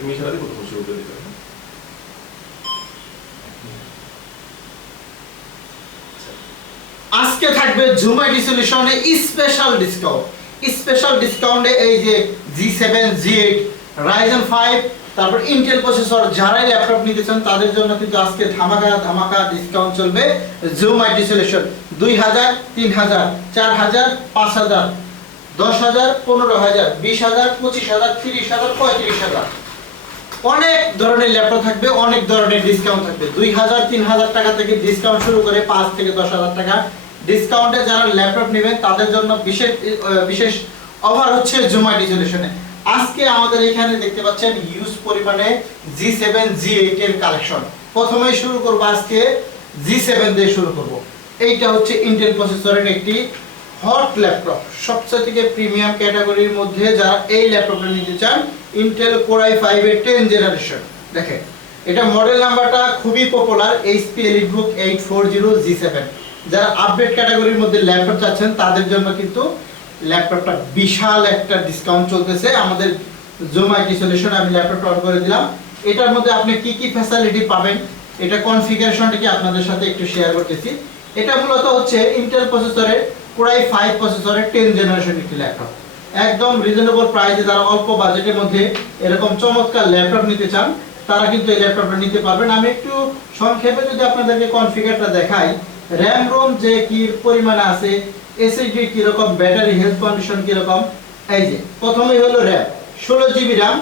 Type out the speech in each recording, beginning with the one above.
তুমি সারাদিন কত শুরু করে দিতে হবে। আজকে থাকবে জুম আইটি সলিউশনে স্পেশাল ডিসকাউন্টে এই যে G7 G8 Ryzen 5 তারপর ইন্টেল প্রসেসর যারাই ল্যাপটপ নিতে চান তাদের জন্য কিন্তু আজকে ধামাকা ডিসকাউন্ট চলবে জুম আইটি সলিউশন 2000 3000 4000 5000 10000 15000 20000 25000 30000 35000 অনেক ধরনের ল্যাপটপ থাকবে, অনেক ধরনের ডিসকাউন্ট থাকবে। 2000 3000 টাকা থেকে ডিসকাউন্ট শুরু করে 5 থেকে 10000 টাকা ডিসকাউন্টে যারা ল্যাপটপ নেবেন তাদের জন্য বিশেষ অফার হচ্ছে জুম আইটি সলিউশনে। আজকে আমাদের এখানে দেখতে পাচ্ছেন হিউজ পরিমাণে G7 G8 এর কালেকশন। প্রথমেই শুরু করব আজকে G7 দিয়ে শুরু করব। এইটা হচ্ছে ইন্টেল প্রসেসরের একটি হট ল্যাপটপ, সবচেয়ে থেকে প্রিমিয়াম ক্যাটাগরির মধ্যে যারা এই ল্যাপটপটা নিতে চান ইন্টেল Core i5 এর 10 জেনারেশন। দেখেন এটা মডেল নাম্বারটা খুবই পপুলার HP EliteBook 840 G7। যারা আপডেট ক্যাটাগরির মধ্যে ল্যাপটপ চাচ্ছেন তাদের জন্য কিন্তু ল্যাপটপটা বিশাল একটা ডিসকাউন্ট চলতেছে আমাদের জুম আইটি সলিউশনে। আমি ল্যাপটপটা অন করে দিলাম। এটার মধ্যে আপনি কি কি ফ্যাসিলিটি পাবেন এটা কনফিগারেশনটা কি আপনাদের সাথে একটু শেয়ার করতেছি। এটা মূলত হচ্ছে ইন্টেল প্রসেসরের Core i5 প্রসেসরের 10 জেনারেশন একটি ল্যাপটপ। একদম রিজনেবল প্রাইসে যারা অল্প বাজেটের মধ্যে এরকম চমৎকার ল্যাপটপ নিতে চান তারা কিন্তু এই ল্যাপটপটা নিতে পারবেন। আমি একটু সংক্ষেপে যদি আপনাদেরকে কনফিগারটা দেখাই, RAM ROM যে কি পরিমাণে আছে, SSD কি রকম, ব্যাটারি হেলথ কন্ডিশন কি রকম। এই যে প্রথমেই হলো RAM 16 GB RAM,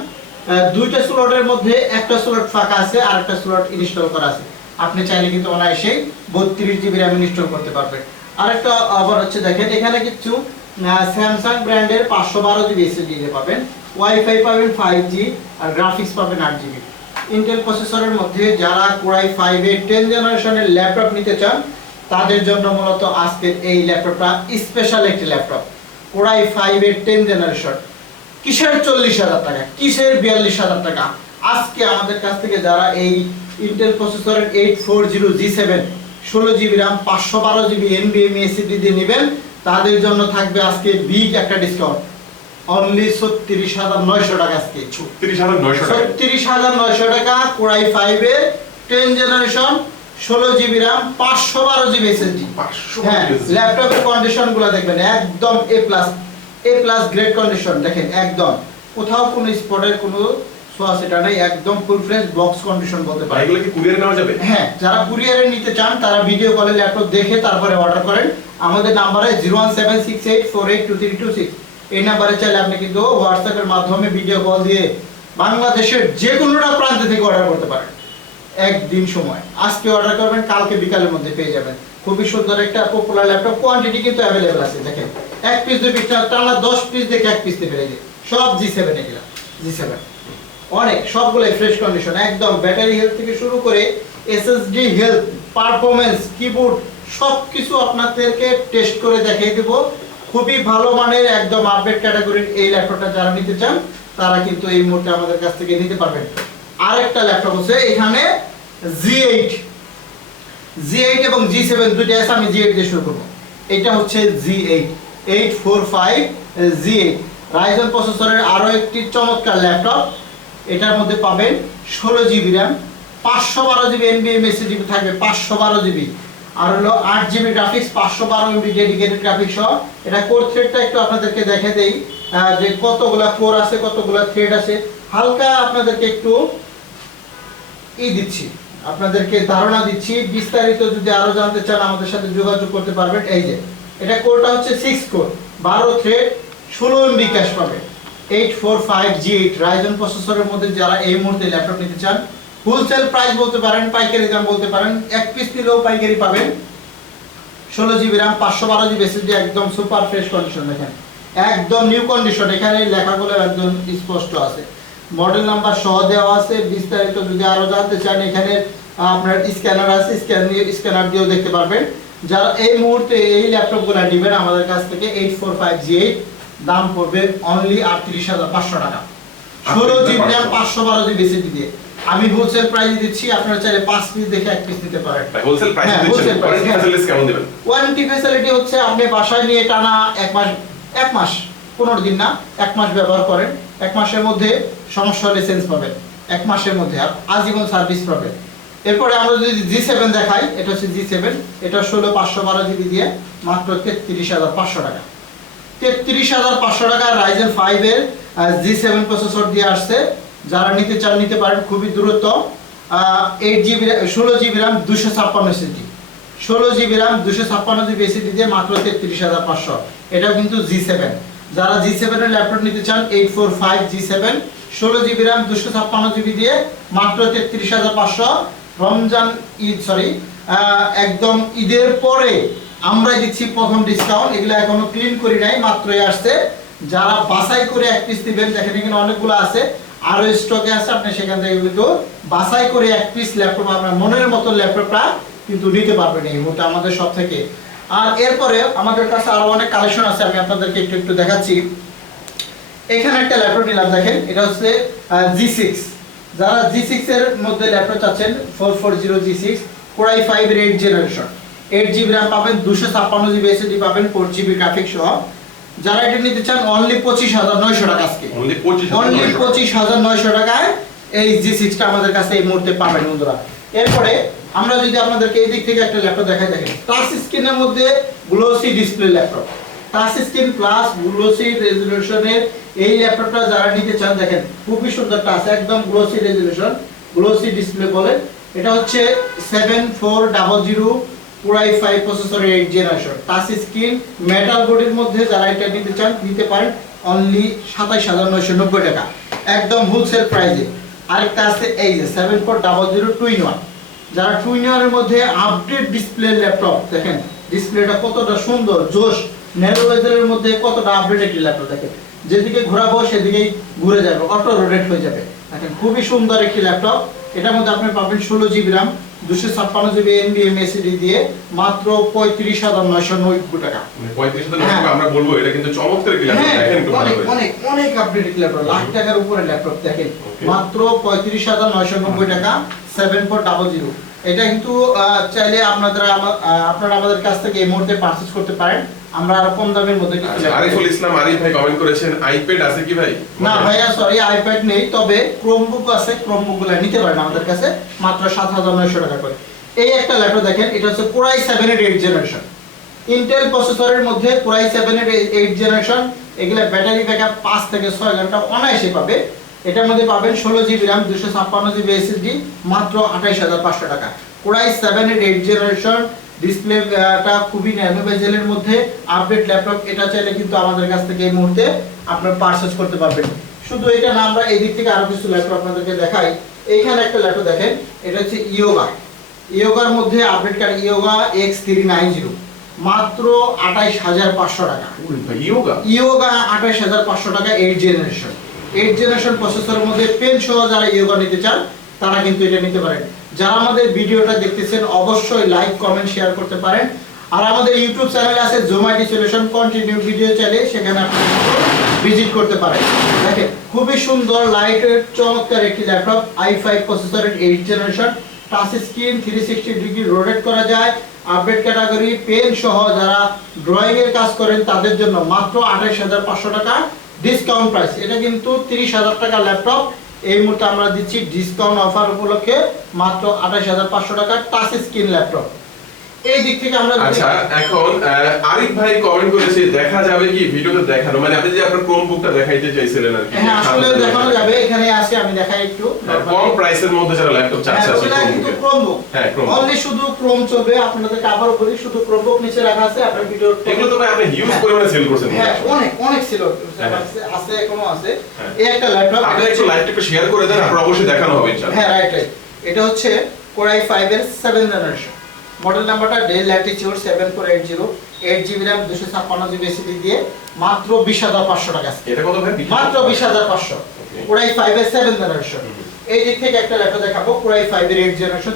দুইটা স্লটের মধ্যে একটা স্লট ফাঁকা আছে আর একটা স্লট ইনস্টল করা আছে। আপনি চাইলে কিন্তু অনায়াসেই 32 GB RAM ইনস্টল করতে পারবেন। আরেকটা আবার হচ্ছে দেখেন এখানে কিছু স্যামসাং ব্র্যান্ডের 512 GB SSD পাবেন, ওয়াইফাই পাবেন 5G আর গ্রাফিক্স পাবেন 8GB। ইন্টেল প্রসেসরের মধ্যে যারা Core i5 এর 10 জেনারেশনের ল্যাপটপ নিতে চান তাদের জন্য মূলত আজকের এই ল্যাপটপটা স্পেশাল একটি ল্যাপটপ। Core i5 এর 10 জেনারেশন। কিসের 40000 টাকা, কিসের 42000 টাকা। আজকে আমাদের কাছ থেকে যারা এই ইন্টেল প্রসেসরের 840 G7 16 GB RAM 512 GB NVMe SSD দিয়ে নেবেন তাদের জন্য থাকবে আজকে বিগ একটা ডিসকাউন্ট, অনলি 36900 টাকা। আজকে 36900 টাকা Core i5 এর 10 generation 16 GB RAM 512 GB SSD। হ্যাঁ, ল্যাপটপের কন্ডিশনগুলো দেখবেন একদম A+ গ্রেড কন্ডিশন। দেখেন একদম কোথাও কোনো স্পটের কোনো সোয়া সেটা নাই, একদম ফুল ফ্রেশ বক্স কন্ডিশন বলতে পারেন। এগুলো কি কুরিয়ারে নেওয়া যাবে? হ্যাঁ, যারা কুরিয়ারে নিতে চান তারা ভিডিও কলে ল্যাপটপ দেখে তারপরে অর্ডার করেন। আমাদের নম্বরে 01768482326 এই নম্বরে চাইলে আপনি কিন্তু হোয়াটসঅ্যাপের মাধ্যমে ভিডিও কল দিয়ে বাংলাদেশের যে কোনোটা প্রান্ত থেকে অর্ডার করতে পারেন। একদিন সময়, আজকে অর্ডার করবেন কালকে বিকালের মধ্যে পেয়ে যাবেন। খুবই সুন্দর একটা পপুলার ল্যাপটপ, কোয়ান্টিটি কিন্তু অ্যাভেলেবল আছে। দেখেন এক পিস 2 পিস টানা 10 পিস দেখে এক পিস পেয়ে যায়। সব G7 এগুলা G7 অনেক সবগুলাই ফ্রেশ কন্ডিশন, একদম ব্যাটারি হেলথ থেকে শুরু করে SSD হেলথ, পারফরম্যান্স, কিবোর্ড সবকিছু আপনাদেরকে টেস্ট করে দেখিয়ে দেব। খুবই ভালো মানের একদম আপডেট ক্যাটাগরির এই ল্যাপটপটা যারা নিতে চান তারা কিন্তু এই মুহূর্তে আমাদের কাছ থেকে নিতে পারবেন। আরেকটা ল্যাপটপ আছে এখানে G8 এবং G7 দুইটা আছে। আমি G8 দিয়ে শুরু করব। এটা হচ্ছে G8 845 G8 Ryzen প্রসেসরের আরো একটি চমৎকার ল্যাপটপ। এটার মধ্যে পাবেন 16 GB RAM 512 GB NVMe SSD থাকবে 512 GB, আর হলো 8 GB graphics 512 MB dedicated graphics সহ। এটা কোর থ্রেডটা একটু আপনাদেরকে দেখে দেই যে কতগুলা কোর আছে, কতগুলা থ্রেড আছে। হালকা আপনাদেরকে একটু দিচ্ছি, আপনাদেরকে ধারণা দিচ্ছি। বিস্তারিত যদি আরো জানতে চান আমাদের সাথে যোগাযোগ করতে পারবেন। এই যে এটা কোরটা হচ্ছে 6 কোর 12 থ্রেড 16 MB ক্যাশ পাবেন। 845 G8 Ryzen প্রসেসরের মধ্যে যারা এই মুহূর্তে ল্যাপটপ নিতে চান হোলসেল প্রাইস বলতে পারেন, পাইকারি দাম বলতে পারেন, এক পিস নিলেও পাইকারি পাবেন। 16 GB RAM 512 GB SSD একদম সুপার ফ্রেশ কন্ডিশন। দেখেন একদম নিউ কন্ডিশন, এখানে লেখাগুলো একদম স্পষ্ট আছে, মডেল নাম্বার সহ দেওয়া আছে। বিস্তারিত যদি আরো জানতে চান এখানে আপনার স্ক্যানার আছে, স্ক্যানার দিয়েও দেখতে পারবেন। যারা এই মুহূর্তে এই ল্যাপটপগুলো নেবেন আমাদের কাছ থেকে 845 G8 দাম পড়বে অনলি 38500 টাকা 16 GB RAM 512 GB SSD দিয়ে। আমি হোলসেল প্রাইস দিচ্ছি, আপনারা চাইলে 5 পিস দেখে এক পিস নিতে পারেন। হোলসেল প্রাইস দিচ্ছেন, ওয়ারেন্টি ফ্যাসিলিটিস কেমন দিবেন? ওয়ারেন্টি ফ্যাসিলিটি হচ্ছে আপনি বাসায় নিয়ে টানা এক মাস 15 দিন না 1 মাস ব্যবহার করেন, 1 মাসের মধ্যে সমস্যা হলে চেঞ্জ পাবেন, 1 মাসের মধ্যে আজীবন সার্ভিস পাবেন। এরপরে আমরা যদি G7 দেখাই, এটা হচ্ছে G7, এটা 16/512 জিবি দিয়ে মাত্র 33,500 টাকা। 33,500 টাকা Ryzen 5 এর G7 প্রসেসর দিয়ে আসছে। যারা নিতে চান নিতে পারেন, খুবই দ্রুত। 8GB 16GB RAM 256 SSD, 16GB RAM 256 GB SSD দিয়ে মাত্র 33,500। এটাও কিন্তু G7। যারা G7 এর ল্যাপটপ নিতে চান 845 G7 16GB RAM 256 GB দিয়ে মাত্র 33,500। রমজান একদম ঈদের পরে আমরা দিচ্ছি প্রথম ডিসকাউন্ট। এগুলো এখনো ক্লিন করি নাই, মাত্রই আসছে। যারা বাছাই করে এক পিস দিবেন, দেখেন এখানে অনেকগুলো আছে, আরো স্টকে আছে, আপনি সেখান থেকে কিন্তু বাছাই করে এক পিস ল্যাপটপ আপনার মনের মতো ল্যাপটপটা কিন্তু নিতে পারবেন এই মুহূর্তে আমাদের সব থেকে। আর এরপরে আমাদের কাছে আরো অনেক কালেকশন আছে, আমি আপনাদেরকে একটু দেখাচ্ছি। এখানে একটা ল্যাপটপ নিলাম, দেখেন এটা হচ্ছে G6। যারা G6 এর মধ্যে ল্যাপটপ চাচ্ছেন 440 G6 Core i5 এর 8 জেনারেশন, 8GB RAM পাবেন, 256 GB SSD পাবেন, 4GB গ্রাফিক্স সহ। যারা এটা নিতে চান অনলি 25,900 টাকা আজকে, অনলি 25,900 টাকায় এই G6টা আমাদের কাছে এই মুহূর্তে পাবেন বন্ধুরা। এরপরে আমরা যদি আপনাদেরকে এই দিক থেকে একটা ল্যাপটপ দেখাই, দেখেন টাচ স্ক্রিনের মধ্যে glossy display laptop, touch screen plus glossy রেজোলিউশনের এই ল্যাপটপটা যারা নিতে চান, দেখেন খুবই সুন্দর টাচ, একদম গ্লোসি রেজোলিউশন, গ্লোসি ডিসপ্লে বলে। এটা হচ্ছে 7400 Core i5 প্রসেসরের 8 জেনারেশন, টাচ স্ক্রিন মেটাল বডির মধ্যে। যারা এটা নিতে চান নিতে পারেন অনলি 27,990 টাকা, একদম হোলসেল প্রাইসে। আরেকটা আছে এই যে 7400 2-in-1। যারা 2-in-1 এর মধ্যে আপডেট ডিসপ্লে ল্যাপটপ, দেখেন ডিসপ্লেটা কতটা সুন্দর, জোশ, ন্যারো বেজেলের মধ্যে কতটা আপডেট একটি ল্যাপটপ। দেখেন যেদিকে ঘোরাবো সেদিকেই ঘুরে যাবে, অটো রোটেট হয়ে যাবে। দেখেন খুবই সুন্দর একটি ল্যাপটপ। এটার মধ্যে আপনি পাবেন 16GB RAM 256 GB NVMe SSD দিয়ে মাত্র 35,990 টাকা। 35,990 টাকা আমরা বলবো, এটা কিন্তু চমৎকার একটি ল্যাপটপ। দেখেন একটু ভালো করে, অনেক আপডেট ল্যাপটপ, লাখ টাকার উপরে ল্যাপটপ। দেখেন মাত্র 35,990 টাকা 7400। এটা কিন্তু চাইলে আপনারা আমাদের কাছ থেকে এই মুহূর্তে পারচেজ করতে পারেন, আমরা আরো কম দামের মধ্যে কিছু ল্যাপটপ। আরিফুল ইসলাম আরিফ ভাই কমেন্ট করেছেন আইপ্যাড আছে কি ভাই? না ভাইয়া সরি, আইপ্যাড নেই, তবে ক্রোমবুক আছে, ক্রোমবুকগুলো নিতে পারেন আমাদের কাছে মাত্র 7,900 টাকা করে। এই একটা ল্যাপটপ দেখেন, এটা হচ্ছে Core i7 এর 8 জেনারেশন, ইন্টেল প্রসেসরের মধ্যে Core i7 এর 8 জেনারেশন। এগুলা ব্যাটারি ব্যাকআপ 5 থেকে 6 ঘন্টা অনায়াসে পাবে। এটার মধ্যে পাবেন 16GB RAM 256 GB SSD মাত্র 28,500 টাকা। Core i7 এর 8 জেনারেশন, ডিসপ্লেটা খুবই ন্যানো বেজেলের মধ্যে আপডেট ল্যাপটপ। এটা চাইলে কিন্তু আমাদের কাছ থেকে এই মুহূর্তে আপনারা পারচেজ করতে পারবেন। শুধু এটা না, আমরা এই দিক থেকে আরো কিছু ল্যাপটপ আপনাদেরকে দেখাই। এইখানে একটা ল্যাপটপ দেখেন, এটা হচ্ছে ইয়োগার মধ্যে আপডেট কার্ড ইয়োগা X390 মাত্র 28,500 টাকা। ইয়োগা 28,500 টাকা 8 জেনারেশন প্রসেসরের মধ্যে পেন সহ। যারা ইয়োগা নিতে চান তারা কিন্তু এটা নিতে পারেন। যারা আমাদের ভিডিওটা দেখতেছেন অবশ্যই লাইক কমেন্ট শেয়ার করতে পারেন। আর আমাদের ইউটিউব চ্যানেল আছে zoom IT solution continue video channel, সেখানে আপনারা ভিজিট করতে পারেন। দেখেন খুবই সুন্দর লাইট ওয়েট চমৎকার একটি ল্যাপটপ, i5 প্রসেসরের 8 generation, touch screen 360 degree rotate করা যায়, আপডেট ক্যাটাগরি, পেন সহ। যারা ড্রয়িং এর কাজ করেন তাদের জন্য মাত্র 28,500 টাকা ডিসকাউন্ট প্রাইস। এটা কিন্তু 30,000 টাকা ল্যাপটপ, এই মুহূর্তে আমরা দিচ্ছি ডিসকাউন্ট অফার উপলক্ষে মাত্র 28,500 টাকা টাচ স্ক্রিন ল্যাপটপ। এই দিক থেকে আমরা আচ্ছা, এখন আরিফ ভাই কমেন্ট করেছে দেখা যাবে কি ভিডিওতে দেখানো, মানে আপনি যে আপনার ক্রোমবুকটা দেখাইতে চাইছিলেন আর কি। হ্যাঁ আসলে দেখানো যাবে, এখানে আছে আমি দেখাই একটু। কম প্রাইসের মধ্যে যারা ল্যাপটপ চাচ্ছে আছে কিন্তু ক্রোমবুক, হ্যাঁ ক্রোমবুক অনলি শুধু ক্রোম চলবে। আপনাদের কভার উপরে শুধু ক্রোমবুক নিচে রাখা আছে। আপনার ভিডিও এগুলো তো ভাই আপনি হিউজ পরিমাণে সেল করছেন। হ্যাঁ অনেক ছিল, আছে এখনো আছে। এই একটা ল্যাপটপ আপনি একটু লাইভটা একটু শেয়ার করে দেন, আপনারা অবশ্যই দেখানো হবে ইনশাআল্লাহ। হ্যাঁ রাইট। এটা হচ্ছে Core i5 এর 7 জেনারেশন, মডেল নাম্বারটা Dell Latitude 7480, 8GB RAM 256 GB SSD দিয়ে মাত্র 20,500 টাকা। এটা কত ভাই? মাত্র 20,500। Core i5 এর 7 জেনারেশন। এই দিক থেকে একটা ল্যাপটপ দেখাবো Core i5 এর 8 জেনারেশন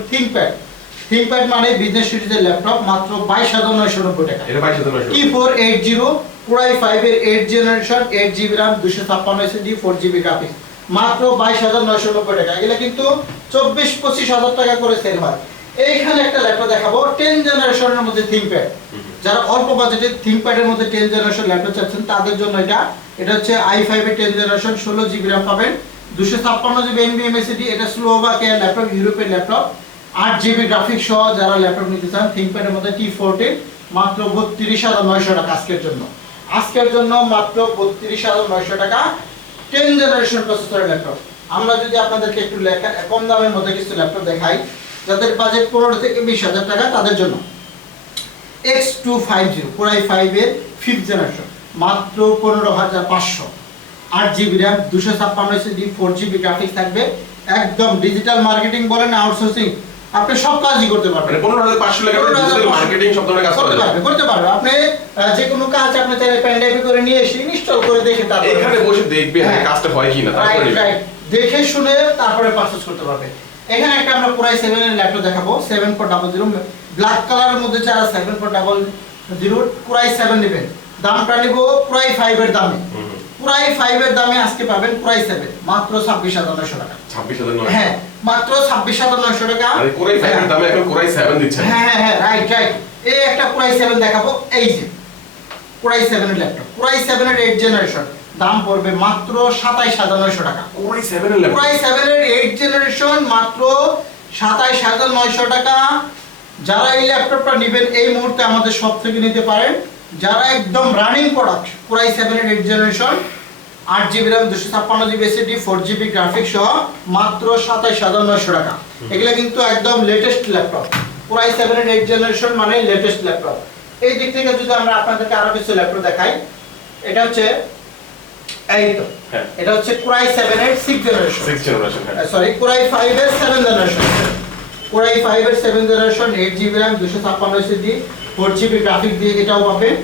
ThinkPad মানে বিজনেস সিরিজের ল্যাপটপ, মাত্র 22,990 টাকা। এটা 22,990। T480 Core i5 এর 8 generation, 8GB RAM 256 SSD 4GB graphics মাত্র 22,990 টাকা। এগুলা কিন্তু 24-25 হাজার টাকা করে সেল হয়। এইখানে একটা ল্যাপটপ দেখাবো 10 জেনারেশনের মধ্যে থিংকপ্যাড। যারা অল্প বাজেটে থিংকপ্যাডের মধ্যে 10 জেনারেশন ল্যাপটপ চাচ্ছেন তাদের জন্য এটা হচ্ছে i5 এর 10 জেনারেশন 16 জিবি RAM পাবেন, 256 জিবি NVMe SSD। এটা স্লোভাকিয়ার ল্যাপটপ, ইউরোপের ল্যাপটপ, 8 জিবি গ্রাফিক্স সহ যারা ল্যাপটপ নিতে চান থিংকপ্যাডের মধ্যে T14 মাত্র 32,900 টাকা আজকের জন্য। আজকের জন্য মাত্র 32,900 টাকা 10 জেনারেশন প্রসেসরের ল্যাপটপ। আমরা যদি আপনাদেরকে একটু কম দামের মধ্যে কিছু ল্যাপটপ দেখাই যাদের বাজেট 15 থেকে 20,000 টাকা তাদের জন্য X250 Core i5 এর 5th জেনারেশন মাত্র 15,500, 8 GB RAM, 256 SSD, 4 GB graphics থাকবে। একদম ডিজিটাল মার্কেটিং বলেন আউটসোর্সিং আপনি সব কাজই করতে পারবেন। মানে 15,500 টাকা ডিজিটাল মার্কেটিং সব ধরনের কাজ করতে পারবেন। আপনি যে কোনো কাজ আপনি চাইলে পেন ড্রাইভে করে নিয়ে এসে ইনস্টল করে দেখে তারপর এখানে বসে দেখবে কাজটা হয় কিনা, তারপরে দেখে শুনে তারপরে পারচেজ করতে পারবে। এখানে একটা আমরা Core i7 এর ল্যাপটপ দেখাবো 7400 ব্ল্যাক কালারের মধ্যে যারা 7400 Core i7 নেবেন দামটা নিব Core i5 এর দামে। Core i5 এর দামে আজকে পাবেন Core i7 মাত্র 26,900 টাকা। 26,900 হ্যাঁ মাত্র 26,900 টাকা। আরে Core i5 এর দামে এখন Core i7 দিচ্ছেন। হ্যাঁ রাইট। এই একটা Core i7 দেখাবো, এই যে Core i7 এর ল্যাপটপ, Core i7 এর 8 জেনারেশন দাম পড়বে মাত্র 27,900 টাকা। Core i7 এর ল্যাপটপ, Core i7 এর 8 জেনারেশন মাত্র 27,900 টাকা। যারা এই ল্যাপটপটা নেবেন এই মুহূর্তে আমাদের শপ থেকে নিতে পারেন। যারা একদম রানিং প্রোডাক্ট Core i7 এর 8 generation 8 GB RAM, 256 GB SSD, 4 GB graphics সহ মাত্র 27,900 টাকা। এগুলা কিন্তু একদম লেটেস্ট ল্যাপটপ। Core i7 এর 8 জেনারেশন মানে লেটেস্ট ল্যাপটপ। এই দিক থেকে যদি আমরা আপনাদেরকে আরো কিছু ল্যাপটপ দেখাই, এটা হচ্ছে এই তো এটা হচ্ছে Core i7 এর 6th generation, sorry Core i5 এর 7th জেনারেশন। Core i5 এর 7th generation 8 GB RAM, 256 SSD, 4 GB graphics দিয়ে এটাও পাবেন।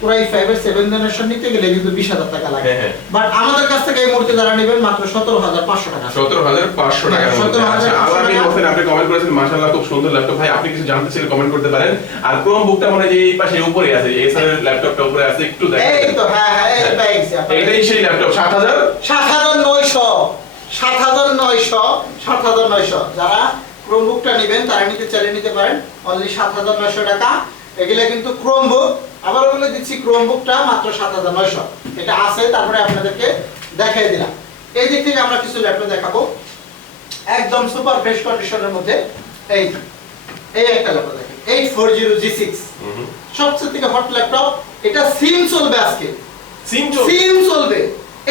Core i5 এর 7th জেনারেশন নিতে গেলে কিন্তু 20,000 টাকা লাগে। বাট আমাদের কাছ থেকে এই মুহূর্তে যারা নেবেন মাত্র 17,500 টাকা। 17,500 টাকার মধ্যে। আচ্ছা আলামিন হোসেন আপনি কমেন্ট করেছেন মাশাআল্লাহ খুব সুন্দর ল্যাপটপ। ভাই আপনি কিছু জানতে চাইলে কমেন্ট করতে পারেন। আর Chromebookটা মানে এই পাশে উপরে আছে, এসআর এর ল্যাপটপটা উপরে আছে, একটু দেখেন। এই তো হ্যাঁ এই পাইছি আপনি। এটাই সেই ল্যাপটপ 7,900 যারা Chromebookটা নেবেন তারা নিতে পারেন অনলি 7,900 টাকা। এগুলা কিন্তু Chromebook, আবার বলে দিচ্ছি Chromebookটা মাত্র 7,900। এটা আছে তারপরে আপনাদেরকে দেখাই দিলাম। এই দিক থেকে আমরা কিছু ল্যাপটপ দেখাবো একদম সুপার ফ্রেশ কন্ডিশনের মধ্যে। এই একটা ল্যাপটপ দেখেন 840 G6 সবচেয়ে থেকে হট ল্যাপটপ। এটা সিম চলবে আজকে, সিম চলবে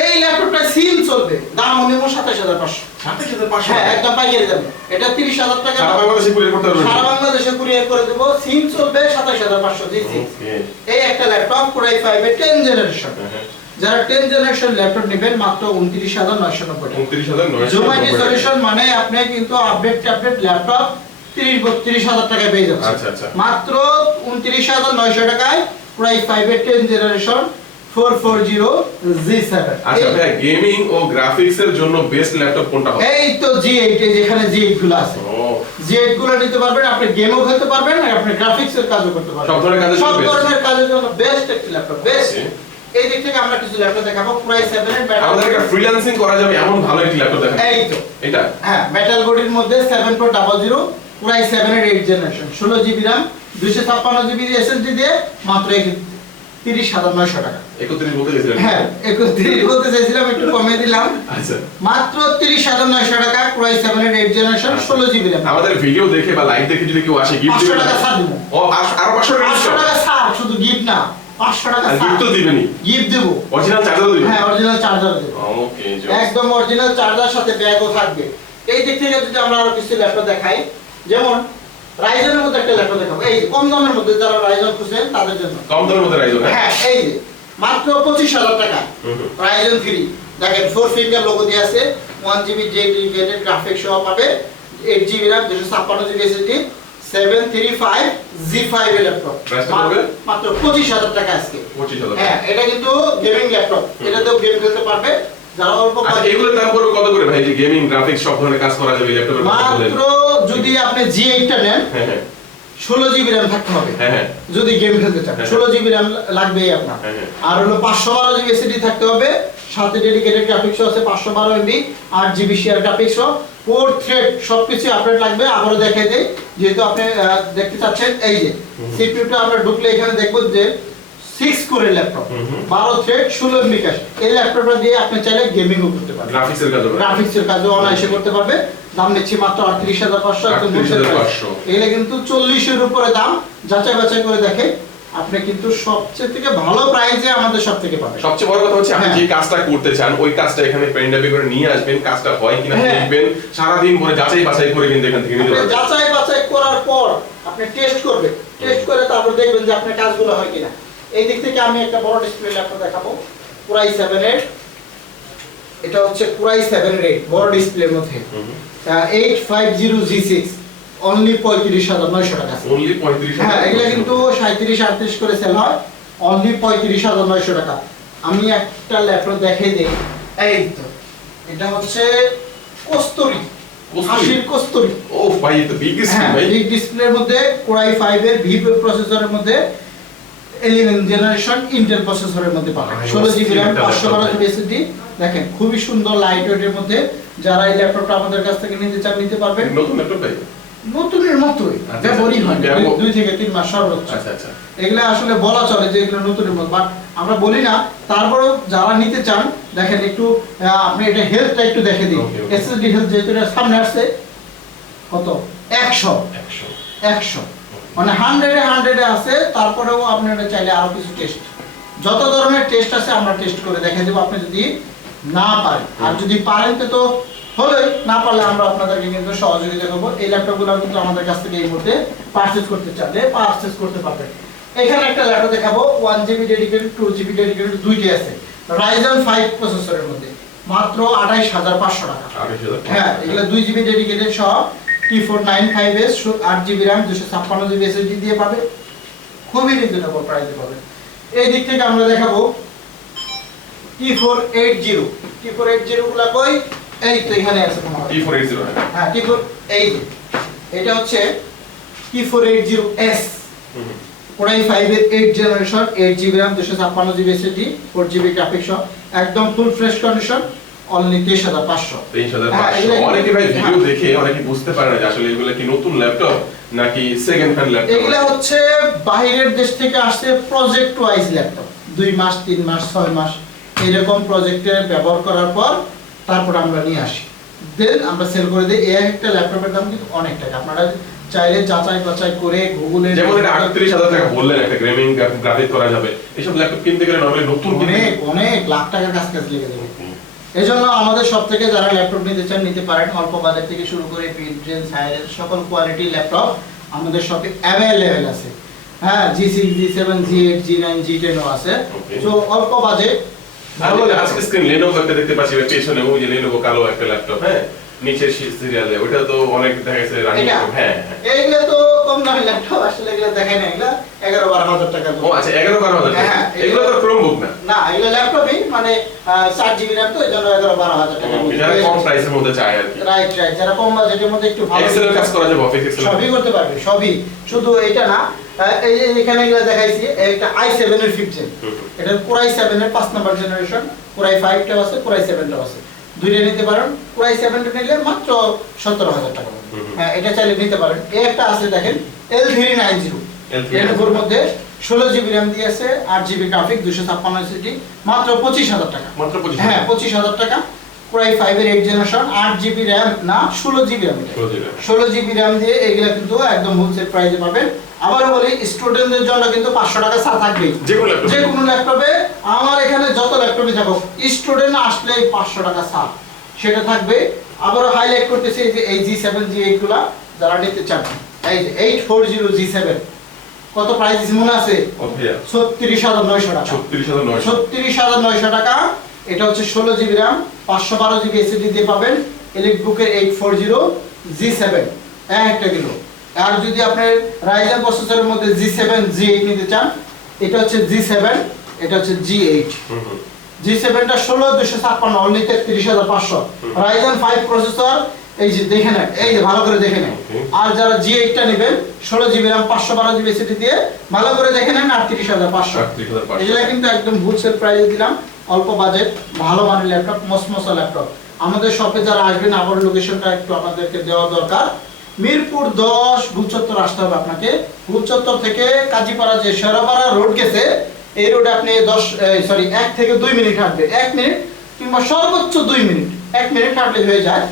এই ল্যাপটপটা সিম চলবে। দাম হলো 27,500। 27,500 হ্যাঁ একদম পাইকারি দাম। এটা 30,000 টাকা সারা বাংলাদেশে কুরিয়ার করতে পারবেন। সারা বাংলাদেশে কুরিয়ার করে দেব। সিম চলবে 27,500 G6। এই একটা ল্যাপটপ Core i5 এর 10 জেনারেশন। যারা 10 জেনারেশন ল্যাপটপ নেবেন মাত্র 29,990 টাকা। 29,990 জুম আইটি সলিউশন মানে আপনি কিন্তু আপডেট ল্যাপটপ 30-32,000 টাকায় পেয়ে যাচ্ছেন। আচ্ছা মাত্র 29,900 টাকায় Core i5 এর 10 জেনারেশন 440 G7। আচ্ছা ভাই গেমিং ও গ্রাফিক্স এর জন্য বেস্ট ল্যাপটপ কোনটা হবে? এই তো G8, এই যেখানে G8 গুলো আছে। G8 গুলো নিতে পারবেন, আপনি গেমও খেলতে পারবেন আর আপনি গ্রাফিক্স এর কাজও করতে পারবেন। সব ধরনের কাজের জন্য বেস্ট একটা ল্যাপটপ, বেস্ট। এই দিক থেকে আমরা কিছু ল্যাপটপ দেখাবো Core i7 এর ব্যাটারি। আমাদেরকে ফ্রিল্যান্সিং করা যাবে এমন ভালো একটা ল্যাপটপ দেখাবো। এই তো এটা হ্যাঁ মেটাল বডির মধ্যে 7400 Core i7 এর 8 generation 16 GB RAM, 256 GB SSD দিয়ে মাত্র 30,900 টাকা। 31 বলতে গেছিলেন? হ্যাঁ 31 বলতে চাইছিলাম, একটু কমে দিলাম। আচ্ছা মাত্র 30,900 টাকা Core i7 এর 8 জেনারেশন 16 জিবি RAM। আমাদের ভিডিও দেখে বা লাইভ দেখে যদি কেউ আসে গিফট দিবেন 500 টাকা ছাড় দেব। ও আরো 500 টাকা ছাড়, শুধু গিফট না 500 টাকা ছাড়। গিফট তো দিবেনই? গিফট দেব, অরিজিনাল চার্জারও দিবেন? হ্যাঁ অরিজিনাল চার্জার দেব। ওকে একদম অরিজিনাল চার্জার সাথে ব্যাগও থাকবে। এই দিক থেকে যদি আমরা আরো কিছু ল্যাপটপ দেখাই, যেমন রাইজেনের মধ্যে একটা ল্যাপটপ দেখাবো। এই কম দামের মধ্যে যারা রাইজন খুঁজছেন তাদের জন্য। কম দামের মধ্যে রাইজন? হ্যাঁ এই যে মাত্র 25,000 টাকা রাইজন 3। দেখেন 4 ফিঙ্গার লোগো দিয়ে আছে, 1 জিবি ডেডিকেটেড গ্রাফিক্স সহ পাবে, 8 GB RAM, 256 GB SSD, 735 G5 এর ল্যাপটপ। মাত্র 25,000 টাকা আজকে। 25,000? হ্যাঁ এটা কিন্তু গেমিং ল্যাপটপ, এটাতেও গেম খেলতে পারবে যারা অল্প। আচ্ছা এগুলোর দাম পড়বে কত করে ভাই? যে গেমিং গ্রাফিক্স সব ধরনের কাজ করা যাবে ল্যাপটপের মধ্যে? মাত্র যদি আপনি G8 টা নেন 16 জিবি RAM থাকতে হবে। যদি গেম খেলতে চান 16 জিবি RAM লাগবেই আপনার। আর হলো 512 জিবি SSD থাকতে হবে, সাথে ডেডিকেটেড গ্রাফিক্স আছে 512 MB, 8 GB share graphics port thread সবকিছু আপডেট লাগবে। আবারও দেখাই দেই, যেহেতু আপনি দেখতে চাচ্ছেন, এই যে সিপিইউটা আমরা ঢুকলে এখানে দেখবো যে 6 কোরের ল্যাপটপ, 12 থ্রেড 16 বিকাশ। এই ল্যাপটপটা দিয়ে আপনি চাইলে গেমিংও করতে পারবেন, গ্রাফিক্সের কাজও অনায়াসে করতে পারবে। দাম নিচ্ছি মাত্র 38,500, একদম 38,500। এগুলো কিন্তু 40 এর উপরে দাম, যাচাই বাছাই করে দেখে আপনি কিন্তু সবচেয়ে থেকে ভালো প্রাইসে আমাদের সব থেকে পাবেন। সবচেয়ে বড় কথা হচ্ছে আপনি যে কাজটা করতে চান ওই কাজটা এখানে পেন ড্রাইভে করে নিয়ে আসবেন, কাজটা হয় কিনা দেখবেন, সারা দিন পরে যাচাই বাছাই করে কিন্তু এখান থেকে নিতে পারবেন। যাচাই বাছাই করার পর আপনি টেস্ট করবেন, টেস্ট করে তারপর দেখবেন যে আপনার কাজগুলো হয় কিনা। এই দিক থেকে আমি একটা বড় ডিসপ্লে ল্যাপটপ দেখাবো, Core i7 এর, এটা হচ্ছে Core i7 এর বড় ডিসপ্লের মধ্যে 850G6, অনলি 35,900 টাকা। অনলি 35,000। হ্যাঁ, এগুলা কিন্তু 37-38 করে সেল হয়, অনলি 35,900 টাকা। আমি একটা ল্যাপটপ দেখিয়ে দেই, এই তো এটা হচ্ছে কস্তুরী, হাসির কস্তুরী। ও ভাই, এটা বিগ স্ক্রিন ভাই। বিগ ডিসপ্লের মধ্যে Core i5 এর ভি প্রসেসরের মধ্যে 11 জেনারেশন ইন্টেল প্রসেসরের মধ্যে পাবেন, 16GB RAM, 512GB SSD। দেখেন খুবই সুন্দর লাইট ওয়েটের মধ্যে। যারা এই ল্যাপটপটা আমাদের কাছ থেকে নিতে চান নিতে পারবেন। নতুন ল্যাপটপ ভাই, নতুনের মতোই, ব্যবহারই হয় 2 থেকে 3 মাস সর্বোচ্চ। আচ্ছা আচ্ছা, এগুলা আসলে বলা চলে যে এগুলো নতুনের মতো, বাট আমরা বলি না। তারপরেও যারা নিতে চান দেখেন একটু, আপনি এটা হেলথটা একটু দেখে দিন। এসএসডি হেলথ যেহেতু এটা সামনে আসছে, কত 100 মানে 100 এ আছে। তারপরেও আপনি এটা চাইলে আরো কিছু টেস্ট, যত ধরনের টেস্ট আছে আমরা টেস্ট করে দেখে দেবো, আপনি যদি না পারেন। আর যদি পারেন তো হলে, না পারলে আমরা আপনাদেরকে কিন্তু সহযোগিতা করবো। এই ল্যাপটপগুলো কিন্তু আমাদের কাছ থেকে এই মুহূর্তে পারচেজ করতে চাইলে পারচেজ করতে পারবেন। এখানে একটা ল্যাপটপ দেখাবো, 1GB ডেডিকেটেড, 2GB ডেডিকেটেড, দুইটি আছে, Ryzen 5 প্রসেসরের মধ্যে, মাত্র 28,500 টাকা। হ্যাঁ, এগুলো 2GB ডেডিকেটেড সহ T495S, 8GB RAM, 256GB SSD দিয়ে পাবে, খুবই রিজনেবল প্রাইসে পাবে। এই দিক থেকে আমরা দেখাবো T480 গুলা কই, এই তো এখানে আছে তোমার T480। হ্যাঁ, T480, এটা হচ্ছে T480S, Core i5 এর 8 generation, 8GB RAM, 256GB SSD, 4GB graphics সহ, একদম ফুল ফ্রেশ কন্ডিশন, অনলি 23,500। 23,500। অনেকে ভাই ভিডিও দেখে অনেকে বুঝতে পারে না যে আসলে এগুলো কি নতুন ল্যাপটপ নাকি সেকেন্ড হ্যান্ড ল্যাপটপ। এগুলো হচ্ছে বাইরের দেশ থেকে আসছে প্রজেক্ট ওয়াইজ ল্যাপটপ, 2 মাস 3 মাস 6 মাস এরকম প্রজেক্টে ব্যবহার করার পর তারপর আমরা নিয়ে আসি, দেন আমরা সেল করে দিই। এই একটা ল্যাপটপের দাম কিন্তু অনেক টাকা, আপনারা চাইলে যাচাই বাছাই করে গুগলে, যেমন এটা 38,000 টাকা বললেন, একটা গেমিং গ্রাফিক করা যাবে। এসব ল্যাপটপ কিনতে গেলে নরমালি নতুন অনেক লাখ টাকার কাছাকাছি লেগে যাবে। এজন্য আমাদের সব থেকে যারা ল্যাপটপ নিতে চান নিতে পারেন, অল্প বাজেট থেকে শুরু করে মিড রেঞ্জ, হাই রেঞ্জ সকল কোয়ালিটির ল্যাপটপ আমাদের শপে অ্যাভেলেবেল আছে। হ্যাঁ, G6, G7, G8, G9, G10 ও আছে। তো অল্প বাজেট ভালো আজকে স্ক্রিন Lenovo একটা দেখতে পাচ্ছি পেছনে, ওই যে Lenovo কালো একটা ল্যাপটপ, হ্যাঁ নিচের সিরিয়ালে, ওটা তো অনেক দেখা গেছে রানিং। হ্যাঁ, এইগুলা তো কম দামি ল্যাপটপ, আসলে এগুলা দেখাই না, এগুলা 11-12 হাজার টাকা। ও আচ্ছা, 11-12 হাজার। হ্যাঁ, এগুলো তো ক্রোমবুক না, না এগুলা ল্যাপটপই, মানে 4GB RAM, তো এজন্য 11-12 হাজার টাকা। যারা কম প্রাইসের মধ্যে চায় আর কি। রাইট, যারা কম বাজেটের মধ্যে একটু ভালো এক্সেল কাজ করা যাবে, অফিস এক্সেল সবই করতে পারবে, সবই, শুধু এটা না। এই যে এখানে এগুলা দেখাইছি, একটা i7 এর 5th জেন, এটা Core i7 এর 5 নাম্বার জেনারেশন, Core i5 টাও আছে, Core i7 টাও আছে, দুইটা নিতে পারেন। Core i7 টা নিলে মাত্র 17,000 টাকা। হ্যাঁ, এটা চাইলে নিতে পারেন। এই একটা আছে দেখেন, L390, Lenovoর মধ্যে 16GB RAM দিয়ে আছে, 8GB গ্রাফিক, 256 SSD, মাত্র 25,000 টাকা। মাত্র 25,000। হ্যাঁ, 25,000 টাকা। Core i5 এর 8 জেনারেশন, 8GB RAM না 16GB RAM, 16GB RAM দিয়ে এগুলা কিন্তু একদম হোলসেল প্রাইসে পাবেন। আবার বলি, স্টুডেন্টদের জন্য কিন্তু 500 টাকা ছাড় থাকবে যে কোনো ল্যাপটপে। আমার এখানে যত ল্যাপটপে থাকো, স্টুডেন্ট আসলে 500 টাকা ছাড় সেটা থাকবে। আবার হাইলাইট করতেছি যে এই G7, G8 গুলা যারা নিতে চান, এই যে 840G7 কত প্রাইস মনে আছে? 36,900 টাকা। 36,900 টাকা। এটা হচ্ছে 16GB RAM, 512GB SSD দিয়ে পাবেন। এলিটবুকের 840G7 একটা কিলো। আর যদি আপনার Ryzen প্রসেসরের মধ্যে G7, G8 নিতে চান, এটা হচ্ছে G7, এটা হচ্ছে G8। G7 টা 16,256, অনলি 33,500। Ryzen 5 প্রসেসর, এই যে দেখে নেন, এই যে ভালো করে দেখে নেন। আর যারা G8 টা নেবেন 16GB RAM, 512GB SSD দিয়ে, ভালো করে দেখে নেন, 38,500। এগুলা কিন্তু একদম হোলসেল প্রাইসে দিলাম, অল্প বাজেট, ভালো মানের ল্যাপটপ, মসমসা ল্যাপটপ। আমাদের শপে যারা আসবেন, আবার লোকেশনটা একটু আপনাদেরকে দেওয়া দরকার। মিরপুর 10 গুলচত্বর আসতে হবে আপনাকে। গুলচত্বর থেকে কাজীপাড়া যে শেরাপাড়া রোড গেছে, এই রোডে আপনি 1 থেকে 2 মিনিট হাঁটবে, 1 মিনিট কিংবা সর্বোচ্চ 2 মিনিট, 1 মিনিট হাঁটলে হয়ে যায়।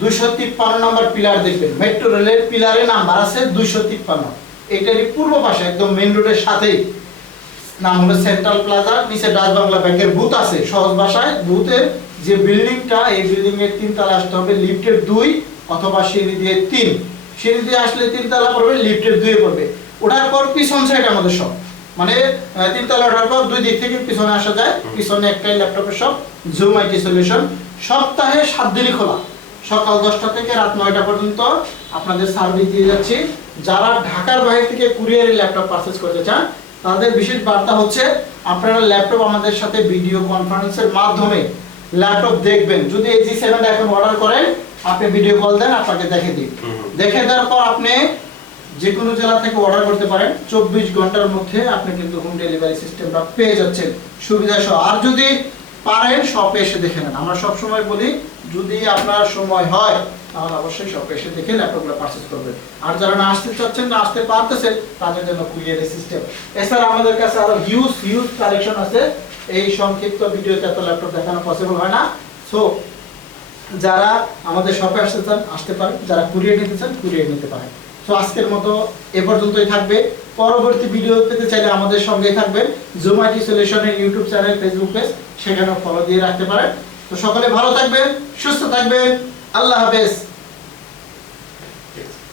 253 নম্বর পিলার দেখবেন, মেট্রো রেলের পিলারে নাম্বার আছে 253। এটারই পূর্ব পাশে একদম মেইন রোডের সাথেই নাম হলো সেন্ট্রাল প্লাজা, নিচে ডাচ বাংলা ব্যাংকের বুথ আছে। সহজ ভাষায় বুথের যে বিল্ডিংটা, এই বিল্ডিং এর 3 তলা আসতে হবে, লিফটের 2 অথবা সিঁড়ি দিয়ে 3। সিঁড়ি দিয়ে আসলে 3 তলা পড়বে, লিফটের 2 এ পড়বে। ওঠার পর পিছন সাইড আমাদের সব, মানে 3 তলা ওঠার পর 2 দিক থেকে পিছনে আসা যায়। পিছনে একটাই ল্যাপটপের শপ, জুম আইটি সলিউশন। সপ্তাহে 7 দিনই খোলা, সকাল 10টা থেকে রাত 9টা পর্যন্ত আপনাদের সার্ভিস দিয়ে যাচ্ছি। যারা ঢাকার বাইরে থেকে কুরিয়ারে ল্যাপটপ পারচেজ করতে চান, তাদের বিশেষ বার্তা হচ্ছে আপনারা ল্যাপটপ আমাদের সাথে ভিডিও কনফারেন্সের মাধ্যমে ল্যাপটপ দেখবেন। যদি এই G7 এখন অর্ডার করেন, আপনি ভিডিও কল দেন, আপনাকে দেখে দিই। দেখে দেওয়ার পর আপনি যে কোনো জেলা থেকে অর্ডার করতে পারেন। 24 ঘন্টার মধ্যে আপনি কিন্তু হোম ডেলিভারি সিস্টেমটা পেয়ে যাচ্ছেন সুবিধা সহ। আর যদি পারেন শপে এসে দেখে নেন। আমরা সব সময় বলি, যদি আপনার সময় হয় তাহলে অবশ্যই শপে এসে দেখে ল্যাপটপগুলো পারচেজ করবেন। আর যারা না আসতে চাচ্ছেন, না আসতে পারতেছেন, তাদের জন্য কুরিয়ারের সিস্টেম। এছাড়া আমাদের কাছে আরো হিউজ কালেকশন আছে। এই সংক্ষিপ্ত ভিডিওতে এত ল্যাপটপ দেখানো পসিবল হয় না। সো যারা আমাদের শপে আসতে চান আসতে পারেন, যারা কুরিয়ার নিতে চান কুরিয়ার নিতে পারেন। তো আজকের মতো এ পর্যন্তই থাকবে। পরবর্তী ভিডিও পেতে চাইলে আমাদের সঙ্গেই থাকবেন। জুম আইটি সলিউশনের ইউটিউব চ্যানেল, ফেসবুক পেজ, সেখানেও ফলো দিয়ে রাখতে পারেন। তো সকলে ভালো থাকবেন, সুস্থ থাকবেন। আল্লাহ হাফেজ।